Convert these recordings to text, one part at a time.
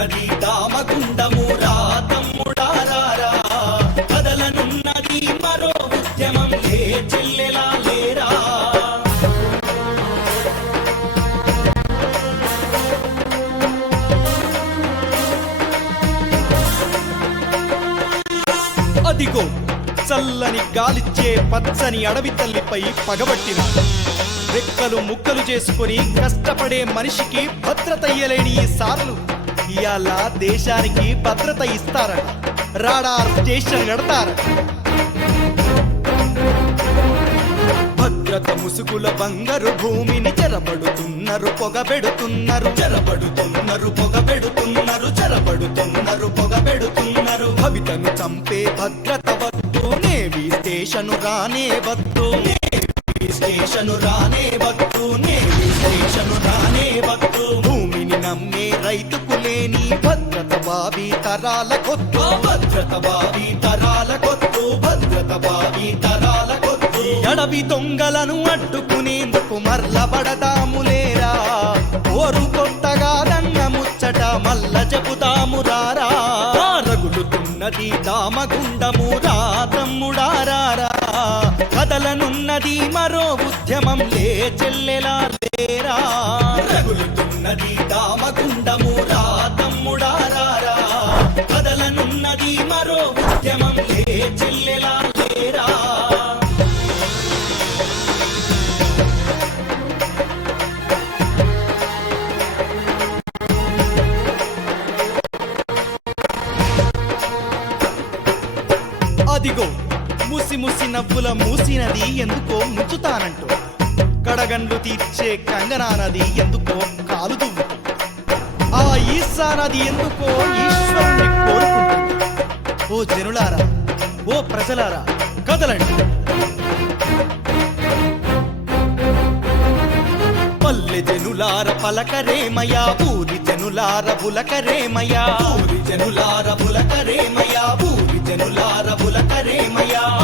కదులుతున్నది దామగుండము రా తమ్ముడారారా కదలనున్నది మరో ఉద్యమం లే చెల్లెలా లేరా అదిగో చల్లని గాలిచ్చే పచ్చని అడవి తల్లిపై పగబట్టిన రెక్కలు ముక్కలు చేసుకుని కష్టపడే మనిషికి భద్రత ఇయ్యలేని ఈ సార్లు ఇయాల దేశానికి భద్రత ఇస్తారట రాడార్ స్టేషన్ కడతారట భద్రత ముసుగుల బంగారు భూమిని చెరబడుతున్నారు పొగబెడుతున్నారు భవితను చంపే భద్రత వద్దు నేవీ స్టేషను రానే వద్దు భూమిని నమ్మే రైతుకు లేని భద్రత భావి తరాల కొద్దు అడవి దొంగలను అడ్డుకునేందుకు మర్లబడదాములేరా ఓరు కొత్తగా రన్న ముచ్చట మల్ల చెబుదాము రారా రగులుతున్నది దామగుండము రా తమ్ముడారారా కదలనున్నది మరో ఉద్యమం లే చెల్లెలా లేరా రగులుతున్నది దామగుండము రా తమ్ముడారారా కదలనున్నది మరో ఉద్యమం లే చెల్లెలా లేరా అదిగో ముసి ముసి నవ్వుల మూసినది ఎందుకో ముచ్చుతానంటూ కడగండ్లు తీర్చే కంగనానది ఎందుకో కాలు దువ్వు ఆ ఈసా నది ఎందుకో ఈశ్వరుని కోరుకుంటుంది ఓ జనులారా ఓ ప్రజలారా కదలండి పల్లె జనులార పలకరేమయా ఊరి జనులార బులకరేమయా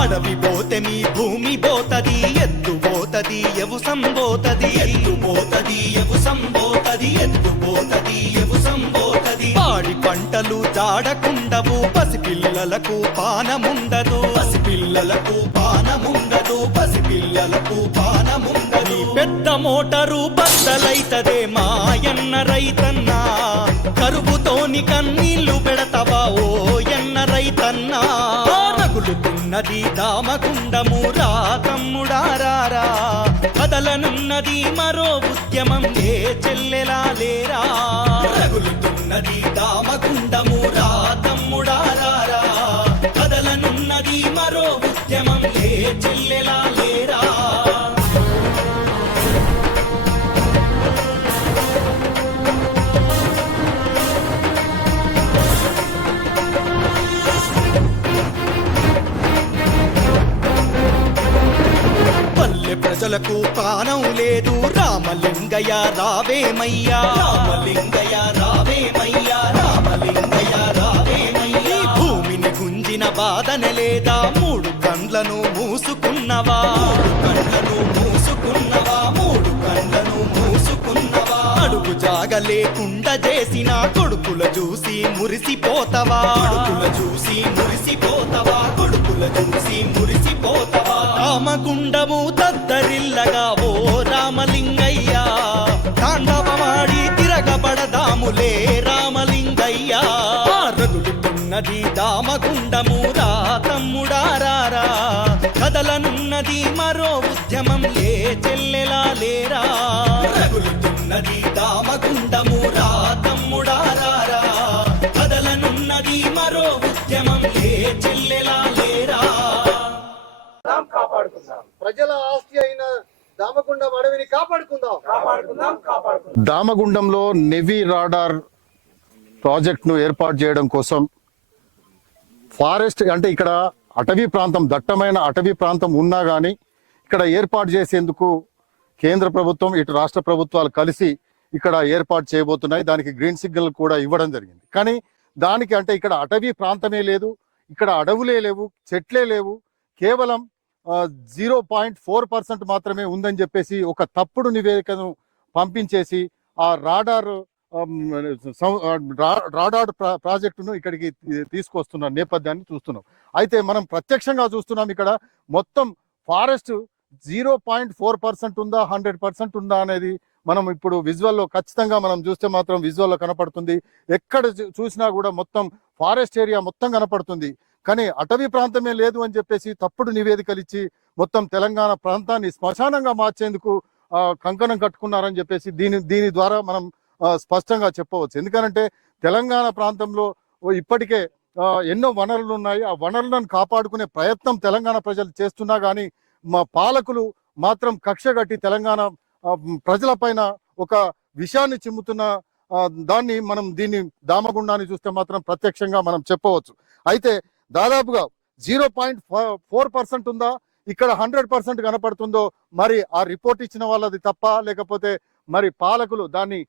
అడవి పోతే మీ భూమి పోతది ఎత్తు పోతది ఎవు సంబోతది పాడి పంటలు జాడకుండవు పసిపిల్లలకు పానముండదు పెద్ద మోటరు బద్దలైతదే మాయన్న రైతన్నా కరువుతోని కన్నీళ్లు పెడతవా ఓ ఎన్న రైతన్నా రగులుతున్నది దామగుండము రా తమ్ముడారారా కదలనున్నది మరో ఉద్యమం లే చెల్లెలా లేరా రగులుతున్నది దామగుండము రా తమ్ముడారారా కదలనున్నది మరో ఉద్యమం లే చెల్లెలా లేరా ప్రజలకు ప్రాణం లేదు రామలింగయ్య రావేమయ్యా భూమిని గుంజిన బాధన లేదా మూడు కండ్లను మూసుకున్నవా అడుగు జాగ లేకుండా చేసిన కొడుకుల చూసి మురిసిపోతావా రామగుండము దద్దరిల్లగా ఓ రామలింగయ్యా తాండవమాడి తిరగబడదాములే రామలింగయ్యా రగులుతున్నది దామగుండము రా తమ్ముడారారా కదలనున్నది మరో ఉద్యమం లే చెల్లెలా లేరా రగులుతున్నది దామగుండము రా తమ్ముడారారా కదలనున్నది మరో ఉద్యమం లే చెల్లెలా లేరా ప్రజల ఆస్తి అయిన దామగుండం అడవిని కాపాడుకుందాం. దామగుండంలో నెవీ రాడార్ ప్రాజెక్ట్ ను ఏర్పాటు చేయడం కోసం ఫారెస్ట్ అంటే ఇక్కడ అటవీ ప్రాంతం దట్టమైన అటవీ ప్రాంతం ఉన్నా గానీ ఇక్కడ ఏర్పాటు చేసేందుకు కేంద్ర ప్రభుత్వం ఇటు రాష్ట్ర ప్రభుత్వాలు కలిసి ఇక్కడ ఏర్పాటు చేయబోతున్నాయి. దానికి గ్రీన్ సిగ్నల్ కూడా ఇవ్వడం జరిగింది. కానీ దానికి అంటే ఇక్కడ అటవీ ప్రాంతమే లేదు, ఇక్కడ అడవులే లేవు, చెట్లే లేవు, కేవలం 0.4% మాత్రమే ఉందని చెప్పేసి ఒక తప్పుడు నివేదికను పంపించేసి ఆ రాడార్ రాడార్ ప్రాజెక్టును ఇక్కడికి తీసుకొస్తున్న నేపథ్యాన్ని చూస్తున్నాం. అయితే మనం ప్రత్యక్షంగా చూస్తున్నాం ఇక్కడ మొత్తం ఫారెస్ట్ 0.4% ఉందా 100% ఉందా అనేది మనం ఇప్పుడు విజువల్లో ఖచ్చితంగా మనం చూస్తే మాత్రం విజువల్లో కనపడుతుంది. ఎక్కడ చూసినా కూడా మొత్తం ఫారెస్ట్ ఏరియా మొత్తం కనపడుతుంది. కానీ అటవీ ప్రాంతమే లేదు అని చెప్పేసి తప్పుడు నివేదికలు ఇచ్చి మొత్తం తెలంగాణ ప్రాంతాన్ని శ్మశానంగా మార్చేందుకు కంకణం కట్టుకున్నారని చెప్పేసి దీని ద్వారా మనం స్పష్టంగా చెప్పవచ్చు. ఎందుకంటే తెలంగాణ ప్రాంతంలో ఇప్పటికే ఎన్నో వనరులు ఉన్నాయి. ఆ వనరులను కాపాడుకునే ప్రయత్నం తెలంగాణ ప్రజలు చేస్తున్నా కానీ మా పాలకులు మాత్రం కక్ష కట్టి తెలంగాణ ప్రజల పైన ఒక విషయాన్ని చిమ్ముతున్న దీన్ని దామగుండాన్ని చూస్తే మాత్రం ప్రత్యక్షంగా మనం చెప్పవచ్చు. అయితే దాదాపుగా 0.4% ఉందా, ఇక్కడ 100% కనపడుతుందో మరి ఆ రిపోర్ట్ ఇచ్చిన వాళ్ళది తప్ప, లేకపోతే మరి పాలకులు దాన్ని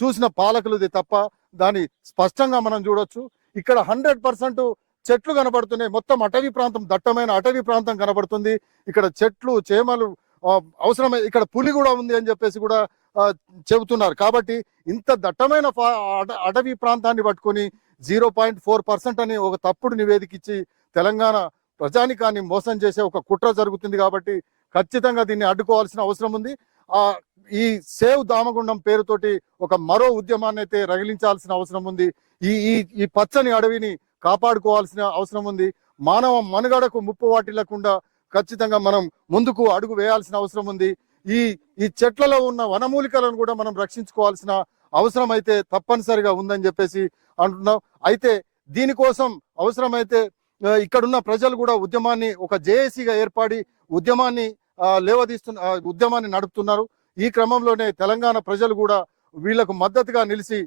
చూసిన పాలకులది తప్ప, దాన్ని స్పష్టంగా మనం చూడొచ్చు. ఇక్కడ 100% చెట్లు కనబడుతున్నాయి. మొత్తం అటవీ ప్రాంతం, దట్టమైన అటవీ ప్రాంతం కనబడుతుంది. ఇక్కడ చెట్లు చేమలు అవసరమై ఇక్కడ పులి కూడా ఉంది అని చెప్పేసి కూడా చెబుతున్నారు. కాబట్టి ఇంత దట్టమైన అటవీ ప్రాంతాన్ని పట్టుకొని 0.4% అని ఒక తప్పుడు నివేదిక ఇచ్చి తెలంగాణ ప్రజానికాన్ని మోసం చేసే ఒక కుట్ర జరుగుతుంది. కాబట్టి ఖచ్చితంగా దీన్ని అడ్డుకోవాల్సిన అవసరం ఉంది. ఈ సేవ్ దామగుండం పేరుతోటి ఒక మరో ఉద్యమాన్ని అయితే రగిలించాల్సిన అవసరం ఉంది. ఈ పచ్చని అడవిని కాపాడుకోవాల్సిన అవసరం ఉంది. మానవ మనుగడకు ముప్పు వాటిల్లకుండా ఖచ్చితంగా మనం ముందుకు అడుగు వేయాల్సిన అవసరం ఉంది. ఈ చెట్లలో ఉన్న వనమూలికలను కూడా మనం రక్షించుకోవాల్సిన అవసరం అయితే తప్పనిసరిగా ఉందని చెప్పేసి అంటున్నాం. అయితే దీనికోసం అవసరమైతే ఇక్కడున్న ప్రజలు కూడా ఉద్యమాన్ని ఒక జేఏసీగా ఏర్పడి ఉద్యమాన్ని ఉద్యమాన్ని నడుపుతున్నారు. ఈ క్రమంలోనే తెలంగాణ ప్రజలు కూడా వీళ్లకు మద్దతుగా నిలిచి